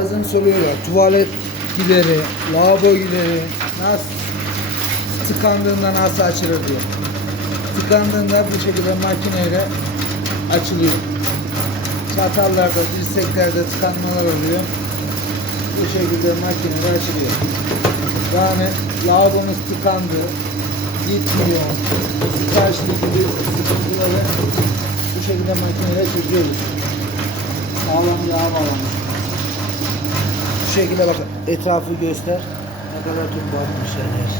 Bazen soruyorlar tuvalet gideri, lavabo gideri nasıl tıkandığında nasıl açılır diye. Tıkandığında bu şekilde makineyle açılıyor. Çatallarda, dirseklerde tıkanmalar oluyor. Bu şekilde makineyle açılıyor. Yani lavabomuz tıkandı, gitmiyor, kaçtı gibi sıkıntıları bu şekilde makineyle çözüyoruz. Sağlam yağ bağlamış. Bu şekilde bakın etrafı göster. Ne kadar tut bakmış yerler.